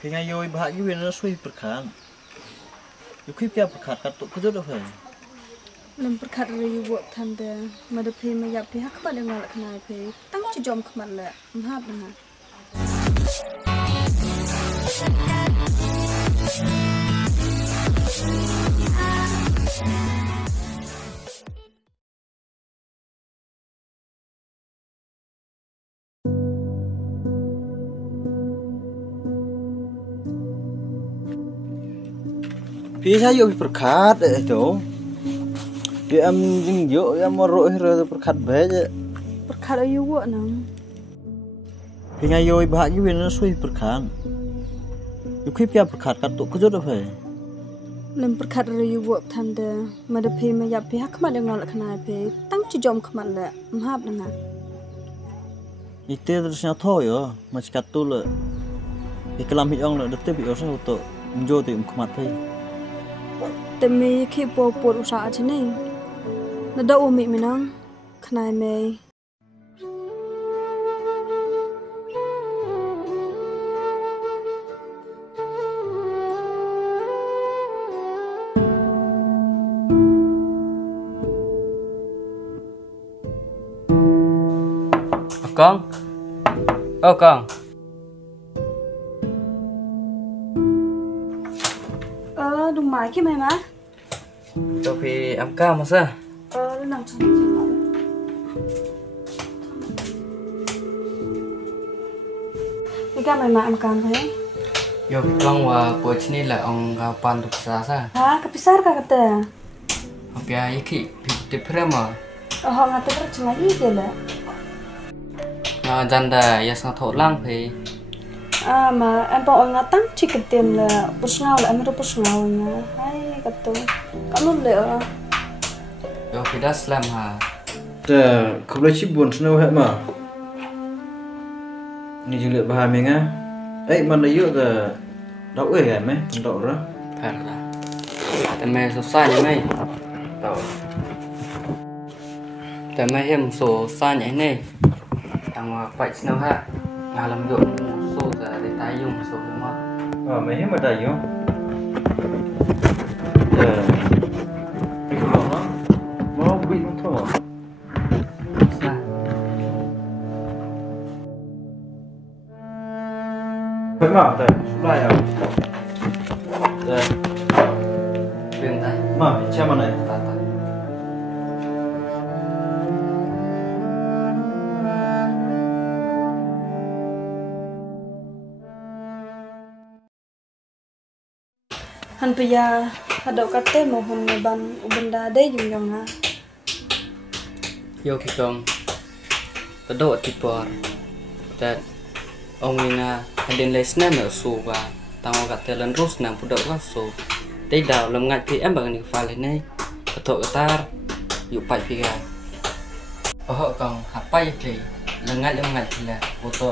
Kaya yo bahagi wena sui perkan. Yo kip kya perkat kat tu kujut apa? Lem perkat riu buat tanda, mada pi mayap pi hak pada ngalak kenai pi, tang cijom kemat le, mahap dengan. Pisa yo perkat itu. Yo am jing yo am moro hero perkat bae. Perkat riu buat nang. Kaya yo bahagi wena sui perkan. Yo kip kya perkat kat tu kujut apa? Lem perkat riu buat tanda, mada pi mayap pi hak pada ngalak kenai pi, tang cijom kemat le, mahap dengan. Ite terusnya tho yo, masih kat tu le. Ikelam hiong le detik yo sa untuk menjo tu kemat pai. Demi kipo pot usaha sini. Nada umi minang, kenai mei. Con. Ô con. Đúng mãi cái mày má. Cho khi em cao mà sao? Nó nằm trong trên đó. Cái ca mày mà em cảm thấy. Yo con và buổi sini là ông pan được sao sao? Hah, kepisar kah kata? Apa ya iki di prema? Họ ngata kerja lagi dia lah. Janda ya sang thổ lang thì Mà em bảo ông ngatang chỉ cái tiền là pusngau là em itu pusngau nya. Hai kata. Kamu leh. yo kita slam ha. Ta kubla chi bon snow ha ma. Ni jing le baha menga. Ai man yo ta đậu ấy à mấy đậu đó. Phải là.แต่แม่สซ่ายังไงต่อแต่แม่เห็นโซซ่าอย่างนี้ต่างว่าไปสนฮะงานลำยงโซจะได้ตายยุ่งโซมา Mấy hết mà đầy không? Bị lỏng lắm. Nó bị nó thở. ซ่า Phải mà đây, lại à? Đây, เปลี่ยนได้ mà che mà này. ตาตา Han pia hadau kate mo hon ban ubanda de yung yung ha. โยคิกองกระโดดที่ปอดแต่องค์นี้ให้เดินเลยสนั่นเหนือสูบว่าตามกับเตลันรุสนำผู้ดอกว่าสูบได้ดาวลำงัดพี่แอมบางนี่ฟ้าเลยนี่กระโถกระตาอยู่ไปพี่กายโอ้โหกองหักไปพี่ลำงัดพี่แหละโอ้ตัว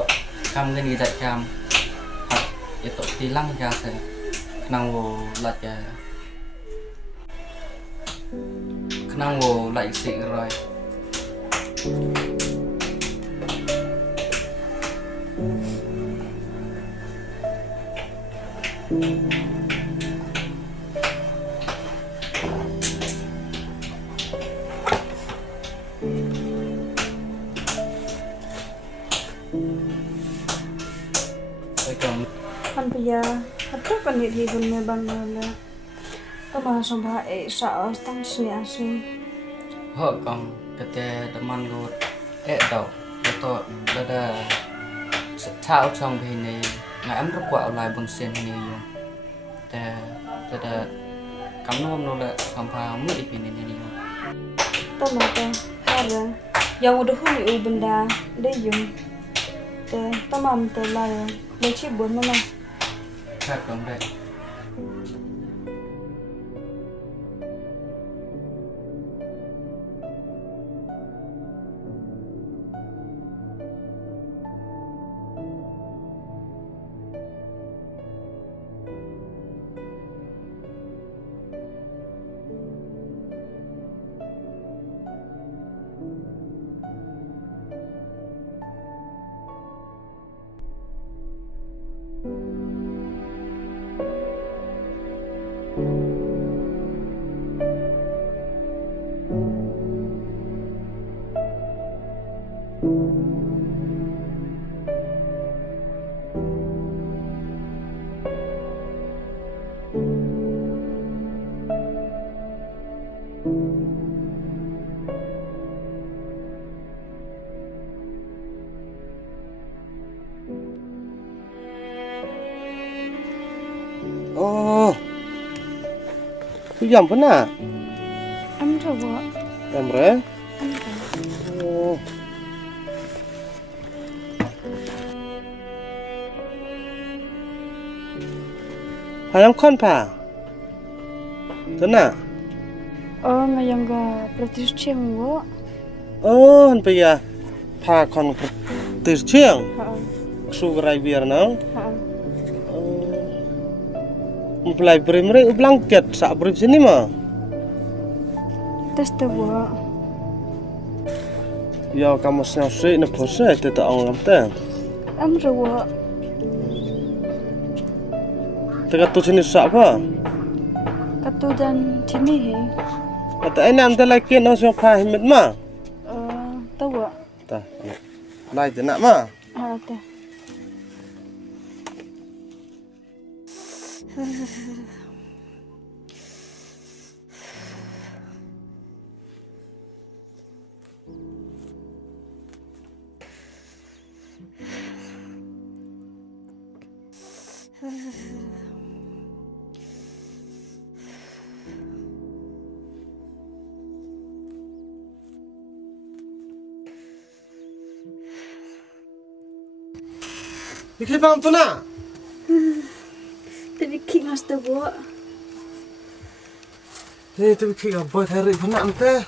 กำกันนี่ได้กำหักอย่าตกตีลังยาเสียขนังโวหลัดยาขนังโวหลัดสิรอย Han pia hadau kan ni hi hon me ban la. Tama soba sa tang sini asin. Họ còn cái tè đâm ăn gột ẹ đậu cái to đó là thao trong thì này ngài ấm rất quạo lại bồn sen này dùng tè đó là cắm nó là phòng phao mới đi này này dùng Tama ta hara. Yang udah huni ubanda de yung. Te tamam te la. Le chi bon mana. khác còn đây Oh. Tu jam pernah? Am coba. Jam berapa? Oh. Hayam kon pa? Tena? Oh, mayang ga pratis ciang wo. Oh, han pa ya. Pa kon tis chiang. Ha. Su rai biar nang. Ha. Mempelai beri blanket sak beri sini mah. Tas ta wo. Ya kamu sih na pose te ta ong lam te. Am wo. Teka tu sini sak apa? Katu dan timi he. Ata ina am te lai kien no sio pa himit ma. Ta wo. Ta. Lai te nak ma. Ha ta. Ikut bang tu nak. Tapi king has ta wo. Hei tu kiki apa hari pun nak te.